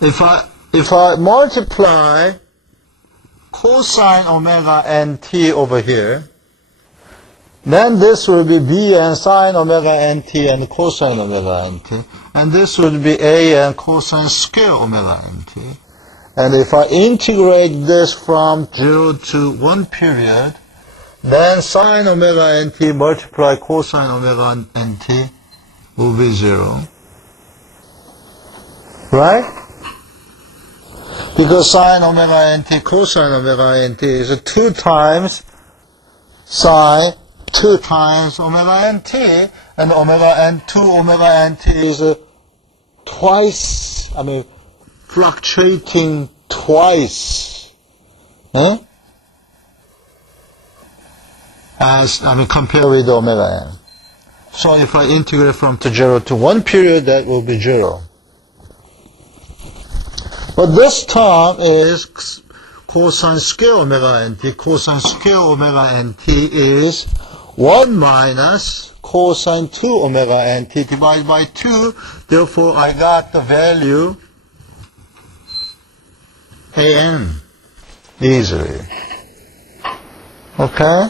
if I multiply cosine omega nt over here, then this will be b and sine omega nt and cosine omega nt. And this would be a and cosine square omega nt. And if I integrate this from 0 to 1 period, then sine omega nt multiply cosine omega nt will be 0. Right? Because sine omega nt cosine omega nt is 2 times sine 2 times omega nt, and omega n 2 omega nt is twice, fluctuating twice, compared with omega n. So if I integrate from 0 to 1 period, that will be 0. But this term is cosine square omega nt. Cosine square omega nt is 1 minus cosine 2 omega nt divided by 2. Therefore, I got the value an easily. Okay?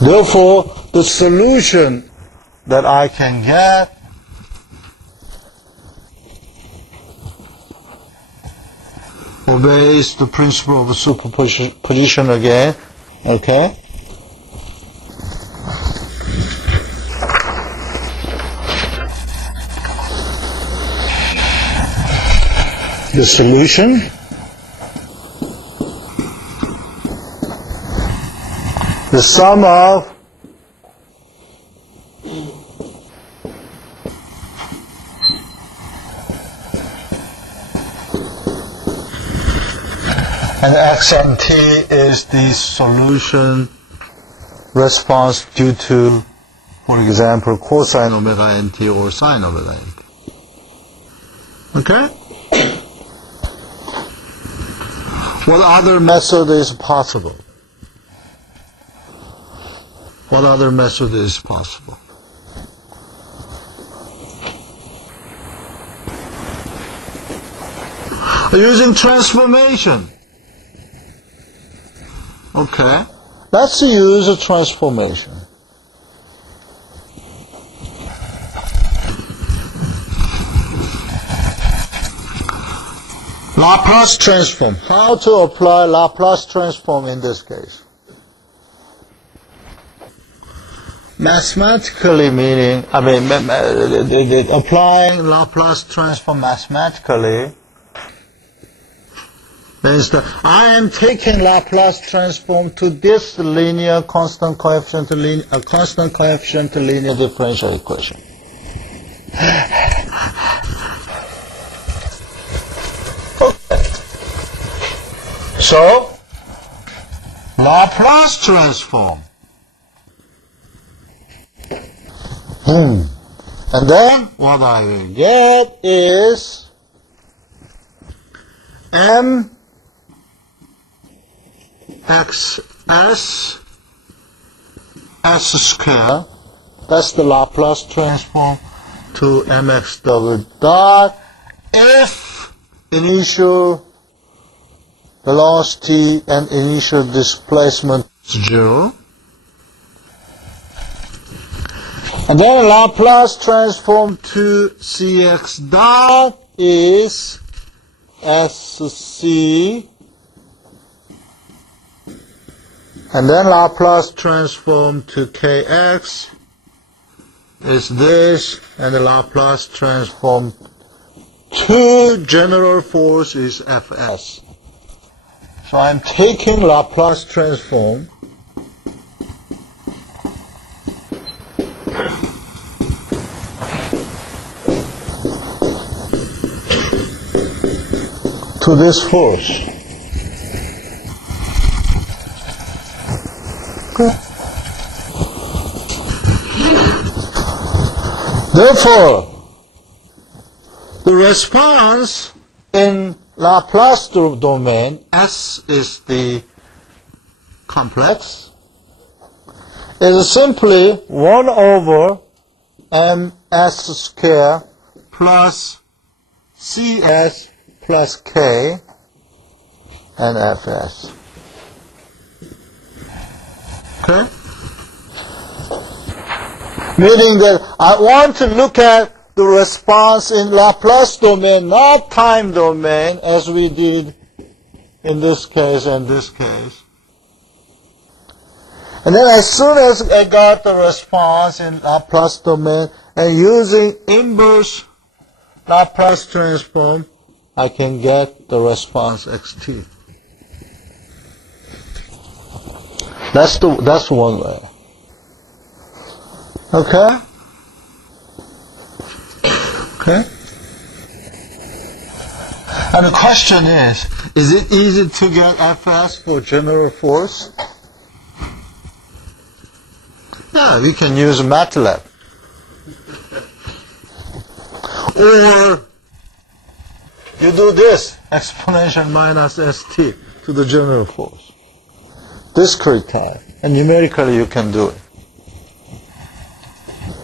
Therefore, the solution that I can get obeys the principle of superposition again. Okay? The solution the sum of and x and t is the solution response due to, for example, cosine omega nt or sine omega nt. Okay? What other method is possible? What other method is possible? Using transformation. Okay. Let's use a transformation. Laplace transform. How to apply Laplace transform in this case? Mathematically meaning, applying Laplace transform mathematically means that I am taking Laplace transform to this linear constant coefficient linear differential equation. So, Laplace transform. And then what I will get is mxs s square. That's the Laplace transform to mx double dot if initial velocity and initial displacement is 0. And then Laplace transform to Cx dot is Sc. And then Laplace transform to Kx is this. And the Laplace transform to general force is Fs. So I'm taking Laplace transform to this force. Okay. Therefore, the response in Laplace domain, S is the complex, is simply 1 over ms square plus Cs plus K and Fs. Okay? Meaning that I want to look at the response in Laplace domain, not time domain, as we did in this case and this case. And then as soon as I got the response in Laplace domain, and using inverse Laplace transform, I can get the response xt. That's one way. Okay? Okay? And the question is it easy to get Fs for general force? Yeah, we can use MATLAB. Or you do this, exponential minus st to the general force. Discrete time. And numerically you can do it.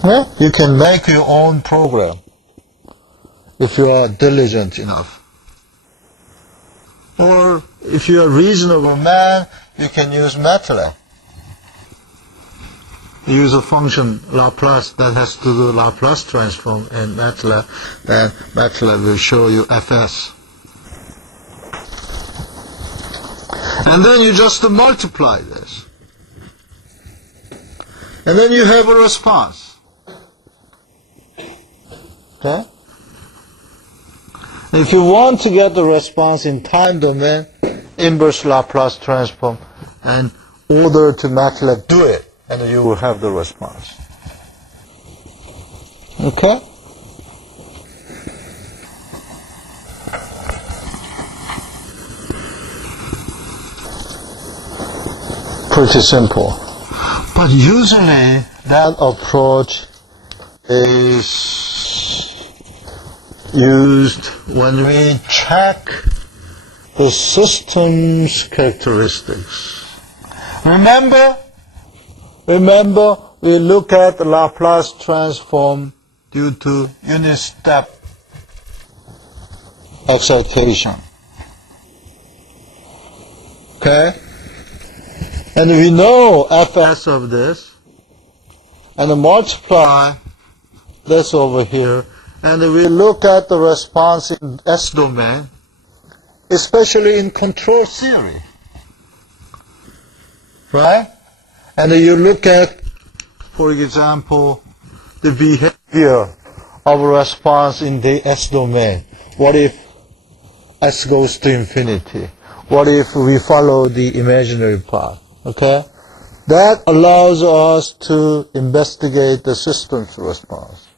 Yeah? You can make your own program if you are diligent enough. Or if you are a reasonable man, you can use MATLAB. Use a function Laplace that has to do Laplace transform in MATLAB, then MATLAB will show you Fs. And then you just multiply this. And then you have a response. Okay? If you want to get the response in time domain, inverse Laplace transform and order to MATLAB, do it. And you will have the response. Okay? Pretty simple. But usually that approach is used when we check the system's characteristics. Remember, we look at the Laplace transform due to unit step excitation. Okay? And we know Fs of this, and multiply this over here, and we look at the response in S domain, especially in control theory. Right? And you look at, for example, the behavior of a response in the S domain. What if S goes to infinity? What if we follow the imaginary path? Okay? That allows us to investigate the system's response.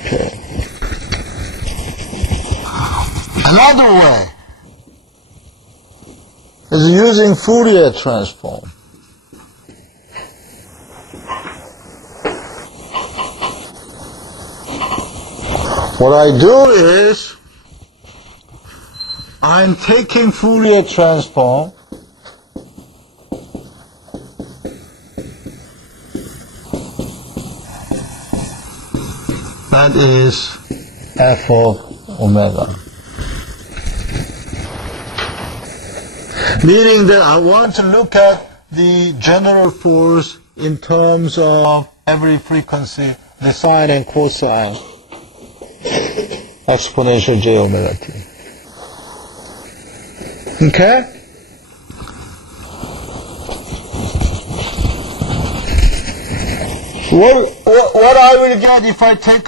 Okay. Another way is using Fourier transform. What I do is, I'm taking Fourier transform that is f of omega. Meaning that I want to look at the general force in terms of every frequency, the sine and cosine, exponential j omega t. Okay? What I will get if I take